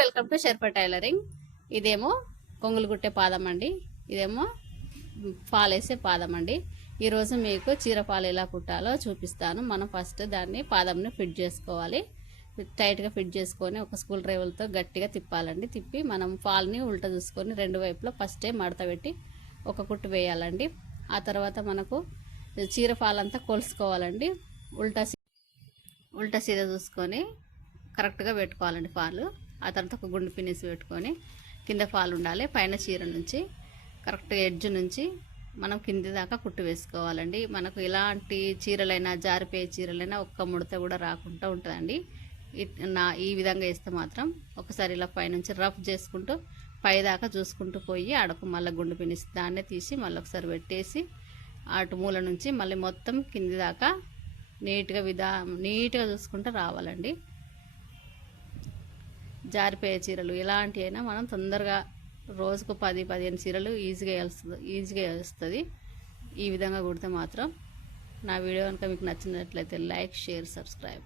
Welcome to షెర్ప tailoring. ఇదేమో కొంగులు కుట్టే పాదం అండి, ఇదేమో ఫాలేసే పాదం అండి. ఈరోజు మీకు చీర పాలు ఎలా కుట్టాలో చూపిస్తాను. మనం ఫస్ట్ దాన్ని పాదంని ఫిట్ చేసుకోవాలి. టైట్గా ఫిట్ చేసుకొని ఒక స్కూల్ డ్రైవర్తో గట్టిగా తిప్పాలండి. తిప్పి మనం ఫాల్ని ఉల్టా చూసుకొని రెండు వైపులో ఫస్టే మడత పెట్టి ఒక కుట్టు వేయాలండి. ఆ తర్వాత మనకు చీర పాలంతా కొలుసుకోవాలండి. ఉల్టా సీదా చూసుకొని కరెక్ట్గా పెట్టుకోవాలండి ఫాలు. ఆ తర్వాత ఒక గుండు పిన్నిసి పెట్టుకొని కింద ఫాల్ ఉండాలి. పైన చీర నుంచి కరెక్ట్ ఎడ్జ్ నుంచి మనం కింది దాకా కుట్టు వేసుకోవాలండి. మనకు ఎలాంటి చీరలైనా జారిపోయే చీరలైనా ఒక్క ముడత కూడా రాకుండా ఉంటుందండి. ఈ విధంగా వేస్తే మాత్రం ఒకసారి ఇలా పైనుంచి రఫ్ చేసుకుంటూ పై దాకా చూసుకుంటూ పోయి ఆడకు మళ్ళీ గుండు పిన్నిసి దాన్నే తీసి మళ్ళీ ఒకసారి పెట్టేసి అటు మూల నుంచి మళ్ళీ మొత్తం కింది దాకా నీట్గా చూసుకుంటూ రావాలండి. జారిపోయే చీరలు ఎలాంటి అయినా మనం తొందరగా రోజుకు 10-15 చీరలు ఈజీగా వస్తుంది. ఈ విధంగా కుడితే మాత్రం. నా వీడియో కనుక మీకు నచ్చినట్లయితే లైక్, షేర్, సబ్స్క్రైబ్.